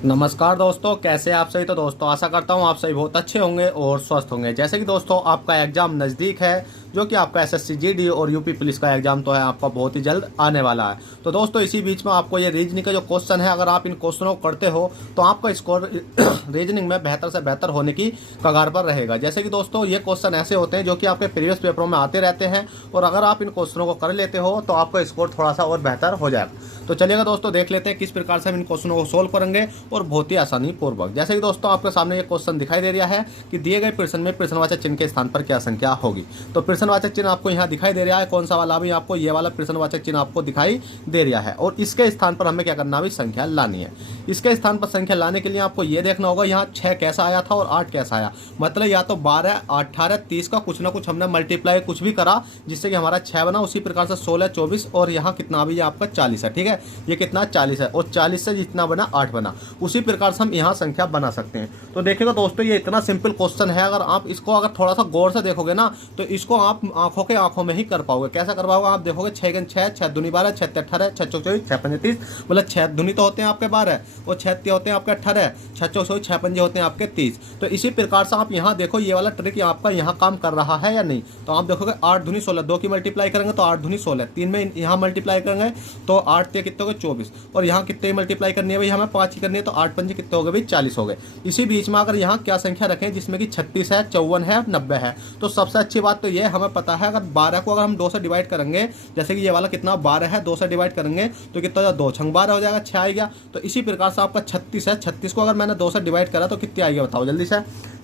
नमस्कार दोस्तों, कैसे हैं आप सभी। तो दोस्तों आशा करता हूं आप सभी बहुत अच्छे होंगे और स्वस्थ होंगे। जैसे कि दोस्तों आपका एग्जाम नज़दीक है, जो कि आपका एसएससी जीडी और यूपी पुलिस का एग्जाम तो है आपका बहुत ही जल्द आने वाला है। तो दोस्तों इसी बीच में आपको ये रीजनिंग का जो क्वेश्चन है, अगर आप इन क्वेश्चनों को करते हो तो आपका स्कोर रीजनिंग में बेहतर से बेहतर होने की कगार पर रहेगा। जैसे कि दोस्तों ये क्वेश्चन ऐसे होते हैं जो कि आपके प्रीवियस पेपरों में आते रहते हैं, और अगर आप इन क्वेश्चनों को कर लेते हो तो आपका स्कोर थोड़ा सा और बेहतर हो जाएगा। तो चलिएगा दोस्तों, देख लेते हैं किस प्रकार से हम इन क्वेश्चनों को सोल्व करेंगे और बहुत ही आसानी पूर्वक। जैसे कि दोस्तों आपके सामने ये क्वेश्चन दिखाई दे रहा है कि दिए गए प्रश्न में प्रश्नवाचक चिन्ह के स्थान पर क्या संख्या होगी। तो प्रश्नवाचक चिन्ह आपको यहाँ दिखाई दे रहा है, कौन सा वाला भी आपको ये वाला प्रश्नवाचक चिन्ह आपको दिखाई दे रहा है, और इसके स्थान पर हमें क्या करना भी संख्या लानी है। इसके स्थान पर संख्या लाने के लिए आपको ये देखना होगा यहाँ 6 कैसा आया था और 8 कैसा आया। मतलब या तो 12, 18, 30 का कुछ ना कुछ हमने मल्टीप्लाई कुछ भी करा जिससे कि हमारा 6 बना। उसी प्रकार से 16, 24 और यहाँ कितना भी आपका 40 है। ठीक है, ये कितना 40 है, और 40 से जितना बना 8 बना। उसी प्रकार से हम यहाँ संख्या बना सकते हैं। तो देखिएगा दोस्तों, ये इतना सिंपल क्वेश्चन है, अगर आप इसको अगर थोड़ा सा गौर से देखोगे ना तो इसको आप आंखों के आंखों में ही कर पाओगे। कैसा कर पाओगे, आप देखोगे 6 गुना 6, 6 दूनी 12, 6 18, 6 चौक 24, 6 पंजे 30। मतलब 6 दूनी तो होते हैं आपके 12 और 6 होते हैं आपके 18, 6 चौक 24, 6 पंजे होते हैं आपके 30। तो इसी प्रकार से आप यहाँ देखो ये वाला ट्रिक आपका यहाँ काम कर रहा है या नहीं। तो आप देखोगे 8 दूनी 16, 2 की मल्टीप्लाई करेंगे तो 8 दूनी 16, 3 में यहाँ मल्टीप्लाई करेंगे तो 8 कितने हो गए 24, और यहाँ कितने मल्टीप्लाई करनी है भाई, हमें 5 की करनी है तो 8 पंजे कितने हो गए भाई 40 हो गए। इसी बीच में अगर यहाँ क्या संख्या रखें जिसमें कि 36 है, 54 है, 90 है, तो सबसे अच्छी बात तो ये हमें पता है अगर 12 को अगर हम 2 से डिवाइड करेंगे, जैसे कि ये वाला कितना 12 है, 2 से डिवाइड करेंगे तो कितना हो जाएगा 2 छंग 12 हो जाएगा, 6 आ गया। तो इसी प्रकार से आपका 36 है, 36 को अगर मैंने 2 से डिवाइड करा तो कितनी आएगी बताओ जल्दी से।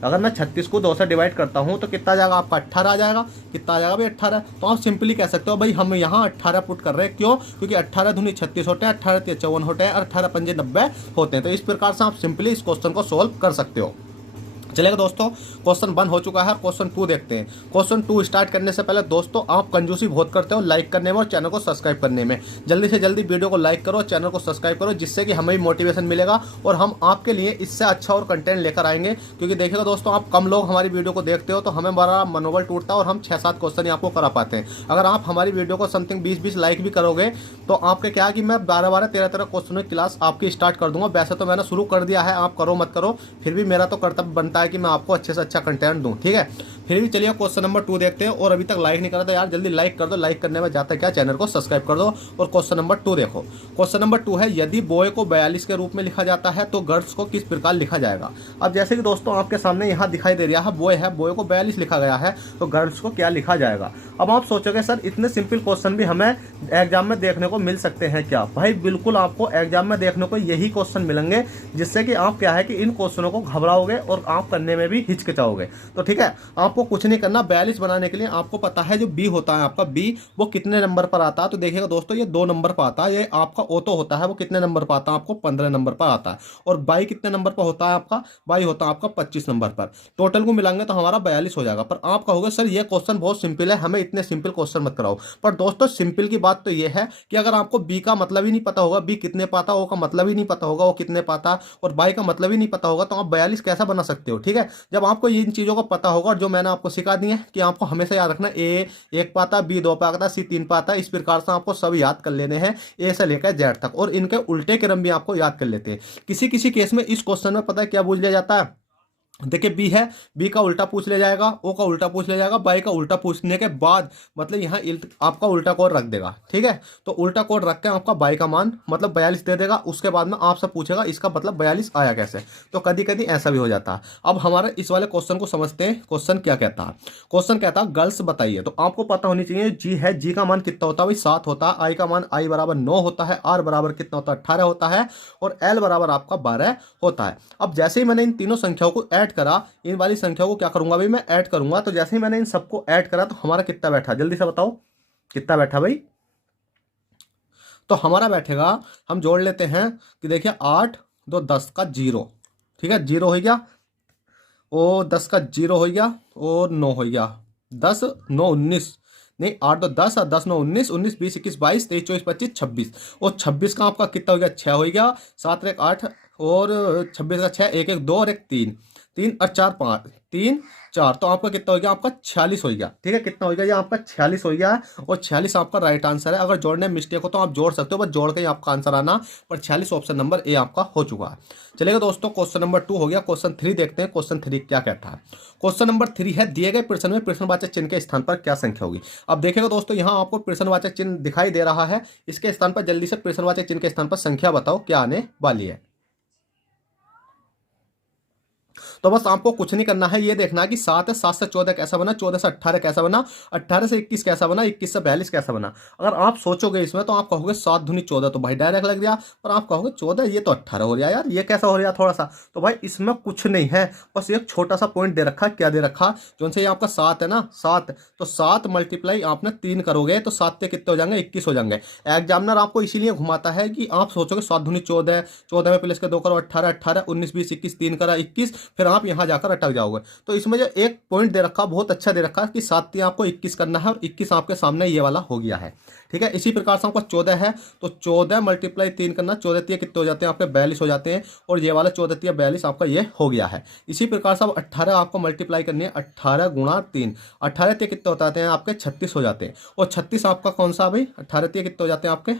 अगर मैं 36 को 2 से डिवाइड करता हूँ तो कितना आ जाएगा आपका 18 आ जाएगा। कितना आ जाएगा भाई 18। तो आप सिंपली कह सकते हो भाई हम यहाँ 18 पुट कर रहे हैं, क्यों, क्योंकि 18 दूनी 36 होते हैं, 18 54 होते हैं और 18 पंजे 90 होते हैं। तो इस प्रकार से आप सिंपली इस क्वेश्चन को सोल्व कर सकते हो। चलेगा दोस्तों, क्वेश्चन 1 हो चुका है, क्वेश्चन 2 देखते हैं। क्वेश्चन 2 स्टार्ट करने से पहले दोस्तों आप कंजूसी बहुत करते हो लाइक करने में और चैनल को सब्सक्राइब करने में। जल्दी से जल्दी वीडियो को लाइक करो, चैनल को सब्सक्राइब करो, जिससे कि हमें भी मोटिवेशन मिलेगा और हम आपके लिए इससे अच्छा और कंटेंट लेकर आएंगे। क्योंकि देखिएगा दोस्तों, आप कम लोग हमारी वीडियो को देखते हो तो हमें बड़ा मनोबल टूटता है और हम 6-7 क्वेश्चन ही आपको करा पाते हैं। अगर आप हमारी वीडियो को समथिंग 20-20 लाइक भी करोगे तो आपके क्या कि मैं 12-12, 13-13 क्वेश्चन की क्लास आपकी स्टार्ट कर दूंगा। वैसे तो मैंने शुरू कर दिया है, आप करो मत करो, फिर भी मेरा तो कर्तव्य बनता है कि मैं आपको अच्छे से अच्छा कंटेंट दूं। ठीक है, फिर भी चलिए क्वेश्चन नंबर 2 देखते हैं। और अभी तक लाइक नहीं करा तो यार जल्दी लाइक कर दो, लाइक करने में जाता है क्या, चैनल को सब्सक्राइब कर दो। और क्वेश्चन नंबर 2 देखो। क्वेश्चन नंबर 2 है, यदि बॉय को 42 के रूप में लिखा जाता है तो गर्ल्स को किस प्रकार लिखा जाएगा। अब जैसे कि दोस्तों आपके सामने यहाँ दिखाई दे रहा है बॉय को 42 लिखा गया है, तो गर्ल्स को क्या लिखा जाएगा। अब आप सोचोगे सर इतने सिंपल क्वेश्चन भी हमें एग्जाम में देखने को मिल सकते हैं क्या। भाई बिल्कुल आपको एग्जाम में देखने को यही क्वेश्चन मिलेंगे, जिससे कि आप क्या है कि इन क्वेश्चनों को घबराओगे और आप करने में भी हिचकिचाओगे। तो ठीक है, आपको कुछ नहीं करना। 42 बनाने के लिए आपको पता है जो बी होता है आपका, बी वो कितने नंबर पर आता है। तो देखिएगा दोस्तों, ये 2 नंबर पर आता है। ये आपका ओतो होता है, वो कितने नंबर पर आता है आपको 15 नंबर पर आता है। और बाई कितने नंबर पर होता है आपका, बाई होता है आपका 25 नंबर पर। टोटल को मिलाएंगे तो हमारा 42 हो जाएगा। पर आप कहोगे सर ये क्वेश्चन बहुत सिंपल है, हमें इतने सिंपल क्वेश्चन मत कराओ। पर दोस्तों सिंपल की बात तो ये है कि अगर आपको बी का मतलब ही नहीं पता होगा, बी कितने पाता, ओ का मतलब ही नहीं पता होगा, वो कितने पाता, और बाई का मतलब ही नहीं पता होगा, तो आप 42 कैसा बना सकते हो। ठीक है, जब आपको इन चीजों को पता होगा, और जो मैंने आपको सिखा दी है कि आपको हमेशा याद रखना, ए 1 पाता, बी 2 पाता, सी 3 पाता, इस प्रकार से आपको सब याद कर लेने हैं, ए से लेकर जेड तक। और इनके उल्टे क्रम भी आपको याद कर लेते हैं। किसी किसी केस में इस क्वेश्चन में पता है क्या पूछ लिया जाता है, देखिए बी है, बी का उल्टा पूछ लिया जाएगा, ओ का उल्टा पूछ लिया जाएगा, बाई का उल्टा पूछने के बाद मतलब यहाँ आपका उल्टा कोड रख देगा। ठीक है, तो उल्टा कोड रख के आपका बाई का मान मतलब 42 दे देगा। उसके बाद में आपसे पूछेगा इसका मतलब 42 आया कैसे। तो कभी कभी ऐसा भी हो जाता है। अब हमारे इस वाले क्वेश्चन को समझते हैं। क्वेश्चन क्या कहता है, क्वेश्चन कहता है गर्ल्स बताइए। तो आपको पता होनी चाहिए, जी है, जी का मान कितना होता है भाई 7 होता है, आई का मान आई बराबर 9 होता है, आर बराबर कितना होता है 18 होता है, और एल बराबर आपका 12 होता है। अब जैसे ही मैंने इन तीनों संख्याओं को ऐड करा, इन वाली संख्याओं को क्या करूंगा भाई मैं ऐड करूंगा। तो जैसे ही मैंने इन सबको ऐड करा तो हमारा कितना बैठा, जल्दी से बताओ कितना बैठा भाई। तो हमारा बैठेगा, हम जोड़ लेते हैं कि देखिए 8 2 10 का 0। ठीक है, 0 हो गया, और 10 का 0 हो गया, और 9 हो गया, 10 9 19, नहीं 8 2 10 और 10 9 19, 19 20 21 22 23 24 25 26, और 26 का आपका कितना हो गया 6 हो गया, 7 1 8, और 26 का 6, 1 1 2 और 1 3, 3 और 4 5, 3 4, तो आपका कितना हो गया, आपका 46 हो गया। ठीक है, कितना हो गया, ये आपका 46 हो गया है और 46 आपका राइट आंसर है। अगर जोड़ने में मिस्टेक हो तो आप जोड़ सकते हो, बस जोड़ के ही आपका आंसर आना, पर 46 ऑप्शन नंबर ए आपका हो चुका है। चलेगा दोस्तों, क्वेश्चन नंबर 2 हो गया। क्वेश्चन 3 देखते हैं, क्वेश्चन 3 क्या कहता है। क्वेश्चन नंबर 3 है, दिए गए प्रश्न में प्रश्नवाचक चिन्ह के स्थान पर क्या संख्या होगी। अब देखिएगा दोस्तों, यहाँ आपको प्रश्नवाचक चिन्ह दिखाई दे रहा है, इसके स्थान पर जल्दी से प्रश्नवाचक चिन्ह के स्थान पर संख्या बताओ क्या आने वाली है। तो बस आपको कुछ नहीं करना है, ये देखना है कि 7 है, 7 से 14 कैसा बना, 14 से 18 कैसा बना, 18 से 21 कैसा बना, 21 से 42 कैसा बना। अगर आप सोचोगे इसमें तो आप कहोगे 7 दूनी 14, तो भाई डायरेक्ट लग गया। पर आप कहोगे 14, ये तो 18 हो रहा है यार, ये कैसा हो रहा है थोड़ा सा। तो भाई इसमें कुछ नहीं है, बस एक छोटा सा पॉइंट दे रखा, क्या दे रखा, जो से आपका 7 है ना, 7, तो 7 मल्टीप्लाई आपने 3 करोगे तो 7 से कितने हो जाएंगे, 21 हो जाएंगे। एग्जामिनर आपको इसीलिए घुमाता है कि आप सोचोगे 7 दूनी 14, 14 में प्लस के 2 करो 18, 18 19 20 21, 3 करा 21, फिर आप यहां जाकर अटक जाओगे। तो इसमें जो एक पॉइंट दे रखा, बहुत अच्छा दे रखा कि 7 आपको 21 करना है और 21 आपके सामने ये वाला हो गया है। ठीक है, इसी प्रकार से आपका 14 है, तो 14 मल्टीप्लाई 3 करना, 14 कितने हो जाते हैं आपके 42 हो जाते हैं, और ये वाला 14 42 आपका ये हो गया है। इसी प्रकार से अब 18 आपको मल्टीप्लाई करनी है, 18 गुणा 3, 18 कितने होते हैं आपके 36 हो जाते हैं, और 36 आपका कौन सा भाई, 18 कितने हो जाते हैं आपके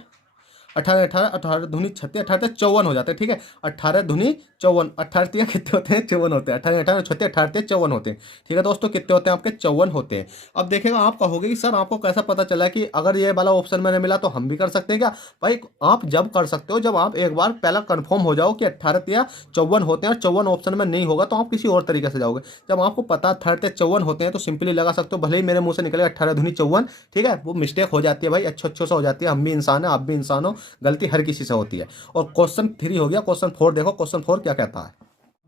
18 18 18 धुनी 36, 18 54 हो जाते हैं। ठीक है, 18 धुनी 54, 18 कितने होते हैं 54 होते हैं, 18 18 36 18 54 होते हैं। ठीक है दोस्तों, कितने होते हैं आपके 54 होते हैं। अब देखेगा, आप कहोगे कि सर आपको कैसा पता चला कि अगर ये वाला ऑप्शन मैंने मिला तो हम भी कर सकते हैं क्या। भाई आप जब कर सकते हो जब आप एक बार पहला कंफर्म हो जाओ कि 18 54 होते हैं और 54 ऑप्शन में नहीं होगा तो आप किसी और तरीके से जाओगे। जब आपको पता 18 54 होते हैं तो सिंपली लगा सकते हो, भले ही मेरे मुंह से निकले 18 धुनी 54। ठीक है, वो मिस्टेक हो जाती है भाई, अच्छे से हो जाती है, हम भी इंसान है, आप भी इंसान हो, गलती हर किसी से होती है। और क्वेश्चन 3 हो गया। क्वेश्चन 4 देखो, क्वेश्चन 4 क्या कहता है।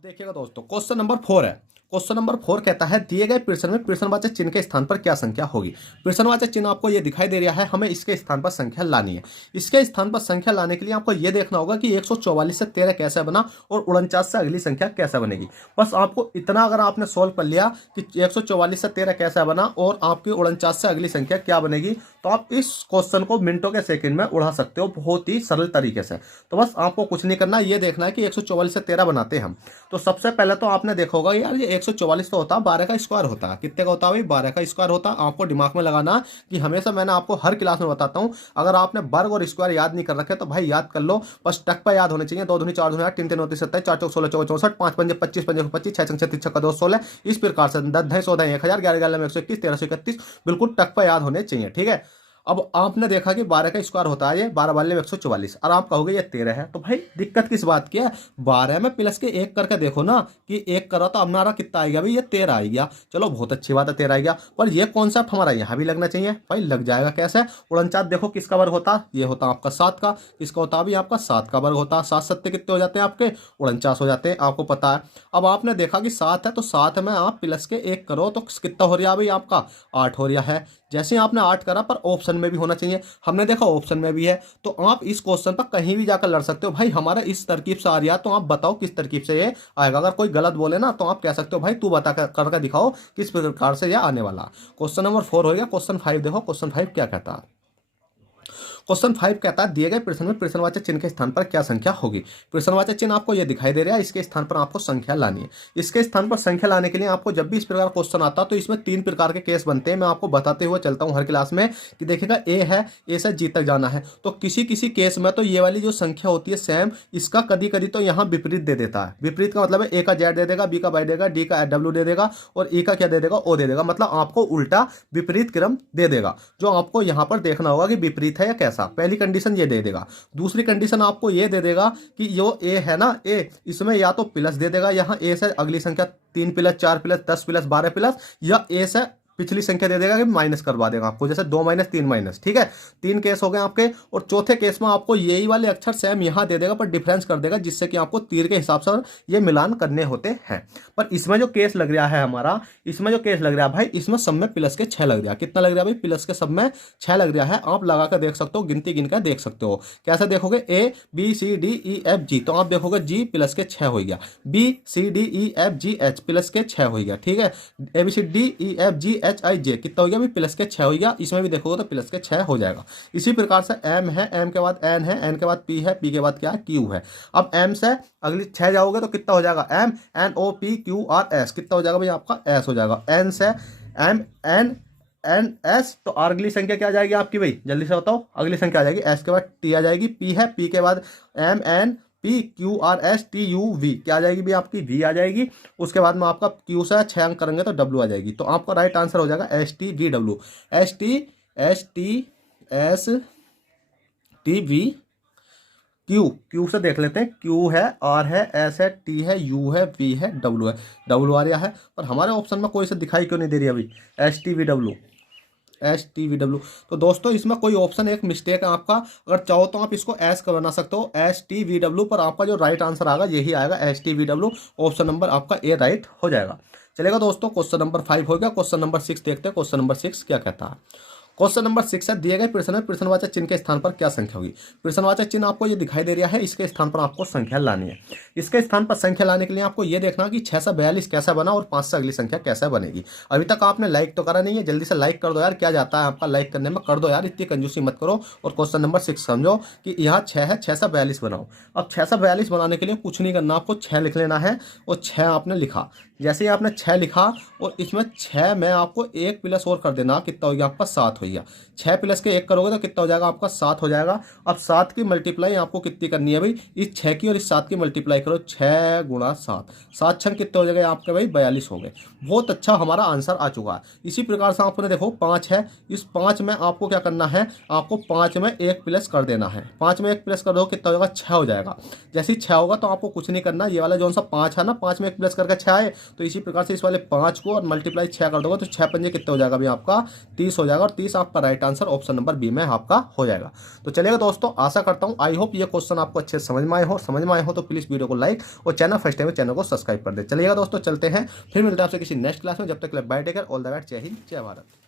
देखिएगा दोस्तों, क्वेश्चन नंबर 4 है। क्वेश्चन नंबर 4 कहता है, दिए गए प्रश्न में प्रश्नवाचक चिन्ह के स्थान पर क्या संख्या होगी। प्रश्नवाचक चिन्ह आपको ये दिखाई दे रहा है, हमें इसके स्थान पर संख्या लानी है। इसके स्थान पर संख्या लाने के लिए आपको ये देखना होगा कि 144 से 13 कैसे बना और 49 से अगली संख्या कैसे बनेगी। बस आपको इतना अगर आपने सोल्व कर लिया कि 144 से 13 कैसा बना और आपकी 49 से अगली संख्या क्या बनेगी, तो आप इस क्वेश्चन को मिनटों के सेकंड में उड़ा सकते हो, बहुत ही सरल तरीके से। तो बस आपको कुछ नहीं करना, ये देखना है कि 144 से 13 बनाते हैं हम। तो सबसे पहले तो आपने देखा होगा यार, ये 144 तो होता है 12 का स्क्वायर होता है, कितने का होता है भाई 12 का स्क्वायर होता है। आपको दिमाग में लगाना कि हमेशा मैंने आपको हर क्लास में बताता हूं, अगर आपने वर्ग और स्क्वायर याद नहीं कर रखे तो भाई याद कर लो, बस टक पे याद होने चाहिए। 2 दूनी 4 दूनी 8, 3 3 29 27, 4 चौक 16 चौक 64, 5 पंजे 25 पंजे 25, 6 छंग 36 छक्का 2 16, इस प्रकार से 10 10 14 1000, 11 11 121, 13 31, बिल्कुल टक पे याद होने चाहिए। ठीक है, अब आपने देखा कि 12 का स्क्वायर होता है ये 12 वाले 144, और आप कहोगे ये 13 है, तो भाई दिक्कत किस बात की है, 12 में प्लस के 1 करके देखो ना कि 1 करो तो हमारा कितना आएगा भाई, ये 13 आ गया। चलो बहुत अच्छी बात है 13 आ गया, पर ये कॉन्सेप्ट हमारा यहाँ भी लगना चाहिए। भाई लग जाएगा कैसे, 49 देखो किसका वर्ग होता, ये होता आपका 7 का, किसका होता भी आपका 7 का वर्ग होता। 7 7 कितने हो जाते हैं आपके 49 हो जाते हैं, आपको पता है। अब आपने देखा कि 7 है तो 7 में आप प्लस के 1 करो तो कितना हो रहा है भाई आपका 8 हो रहा है। जैसे आपने 8 करा पर ऑप्शन में भी होना चाहिए, हमने देखा ऑप्शन में भी है, तो आप इस क्वेश्चन पर कहीं भी जाकर लड़ सकते हो। भाई हमारा इस तरकीब से आ रहा है तो आप बताओ किस तरकीब से ये आएगा। अगर कोई गलत बोले ना तो आप कह सकते हो भाई तू बता करके दिखाओ किस प्रकार से यह आने वाला। क्वेश्चन नंबर 4 हो गया। क्वेश्चन 5 देखो, क्वेश्चन 5 क्या कहता है। क्वेश्चन 5 कहता है, दिए गए प्रश्न में प्रश्नवाचक चिन्ह के स्थान पर क्या संख्या होगी। प्रश्नवाचक चिन्ह आपको यह दिखाई दे रहा है, इसके स्थान पर आपको संख्या लानी है। इसके स्थान पर संख्या लाने के लिए आपको जब भी इस प्रकार क्वेश्चन आता है तो इसमें 3 प्रकार के केस बनते हैं। मैं आपको बताते हुए चलता हूं हर क्लास में कि देखिएगा, ए है, ए से जी तक जाना है, तो किसी किसी केस में तो ये वाली जो संख्या होती है सेम, इसका कभी कभी तो यहाँ विपरीत दे देता है। विपरीत का मतलब है ए का जेड दे देगा, बी का वाई देगा, डी का डब्ल्यू दे देगा और ई का क्या दे देगा, ओ दे देगा। मतलब आपको उल्टा विपरीत क्रम दे देगा, जो आपको यहाँ पर देखना होगा कि विपरीत है या कैसा। पहली कंडीशन ये दे देगा। दूसरी कंडीशन आपको ये दे देगा कि जो ए है ना, ए, इसमें या तो प्लस दे देगा, यहाँ ए से अगली संख्या 3 प्लस 4 प्लस 10 प्लस 12 प्लस, या ए से पिछली संख्या दे देगा कि माइनस करवा देगा आपको, जैसे 2 माइनस 3 माइनस। ठीक है, 3 केस हो गए आपके। और चौथे केस में आपको यही वाले अक्षर सेम यहाँ दे देगा पर डिफरेंस कर देगा, जिससे कि आपको तीर के हिसाब से ये मिलान करने होते हैं। पर इसमें जो केस लग रहा है हमारा, इसमें जो केस लग रहा है भाई, इसमें सब में प्लस के 6 लग रहा है। कितना लग रहा है भाई, प्लस के सब में 6 लग रहा है। आप लगा कर देख सकते हो, गिनती गिन कर देख सकते हो। कैसे देखोगे, A B C D E F G, तो आप देखोगे जी प्लस के 6 हो गया, B C D E F G H plus के 6 हो गया। ठीक है, A B C D E F G CHIJ कितना हो गया भाई, प्लस के 6 हो गया। इसमें भी देखोगे तो प्लस के 6 हो जाएगा। इसी प्रकार से M है, M के बाद N है, N के बाद P है, P के बाद क्या है, Q है। अब M से अगली 6 जाओगे तो कितना हो जाएगा, M NOPQRS कितना हो जाएगा भाई आपका, S हो जाएगा। N से MNNS तो अगली संख्या क्या आ जाएगी आपकी भाई, जल्दी से बताओ, अगली संख्या आ जाएगी S के बाद T आ जाएगी, P है, P के बाद MNPQRSTUV क्या आ जाएगी भाई आपकी, V आ जाएगी। उसके बाद में आपका Q से 6 अंक करेंगे तो W आ जाएगी। तो आपका राइट आंसर हो जाएगा STVW, STSTV क्यू से देख लेते हैं, क्यू है, आर है, एस है, टी है, यू है, वी है, डब्ल्यू है। डब्ल्यू आ रहा है पर हमारे ऑप्शन में कोई से दिखाई क्यों नहीं दे रही अभी, एस टी वी डब्ल्यू। तो दोस्तों इसमें कोई ऑप्शन एक मिस्टेक है आपका, अगर चाहो तो आप इसको एस का बना सकते हो STVW, पर आपका जो राइट आंसर आएगा यही आएगा STVW। ऑप्शन नंबर आपका ए राइट हो जाएगा। चलेगा दोस्तों, क्वेश्चन नंबर 5 हो गया। क्वेश्चन नंबर 6 देखते हैं। क्वेश्चन नंबर 6 क्या कहता है। क्वेश्चन नंबर 6 है, दिए गए प्रश्न में प्रश्नवाचक चिन्ह के स्थान पर क्या संख्या होगी। प्रश्नवाचक चिन्ह आपको ये दिखाई दे रहा है, इसके स्थान पर आपको संख्या लानी है। इसके स्थान पर संख्या लाने के लिए आपको ये देखना कि 6 से 42 कैसा बना और 5 से अगली संख्या कैसे बनेगी। अभी तक आपने लाइक तो करा नहीं है, जल्दी से लाइक कर दो यार, क्या जाता है आपका लाइक करने में, कर दो यार, इतनी कंजूसी मत करो। और क्वेश्चन नंबर 6 समझो कि यहाँ 6 है, 6 से 42 बनाओ। अब 6 से 42 बनाने के लिए कुछ नहीं करना, आपको 6 लिख लेना है और 6 आपने लिखा। जैसे ही आपने 6 लिखा और इसमें 6 में आपको 1 प्लस और कर देना, कितना हो गया आपका 7 हो गया। 6 प्लस के 1 करोगे तो कितना हो जाएगा आपका 7 हो जाएगा। अब 7 की मल्टीप्लाई आपको कितनी करनी है भाई, इस 6 की और इस 7 की मल्टीप्लाई करो, 6 गुणा 7, 7 छंग कितने हो जाएगा आपके भाई 42 हो गए। बहुत अच्छा हमारा आंसर आ चुका है। इसी प्रकार से आपने देखो 5 है, इस 5 में आपको क्या करना है, आपको 5 में 1 प्लस कर देना है। 5 में 1 प्लस कर दो कितना हो जाएगा 6 हो जाएगा। जैसे ही 6 होगा तो आपको कुछ नहीं करना, ये वाला जो सा 5 है ना, 5 में 1 प्लस करके 6 आए, तो इसी प्रकार से इस वाले 5 को और मल्टीप्लाई 6 कर दोगे तो 6 पंजे कितने हो जाएगा भाई आपका 30 हो जाएगा। और 30 आपका right answer option number B में आपका हो जाएगा। तो चलिएगा दोस्तों, आशा करता हूं आई होप ये क्वेश्चन आपको अच्छे समझ में आए हो तो प्लीज वीडियो को लाइक और चैनल फर्स्ट टाइम चैनल को सब्सक्राइब कर दे। चलिएगा दोस्तों, चलते हैं, फिर मिलते हैं आपसे किसी नेक्स्ट क्लास में। जब तक bye take care, all the best, जय हिंद, जय भारत।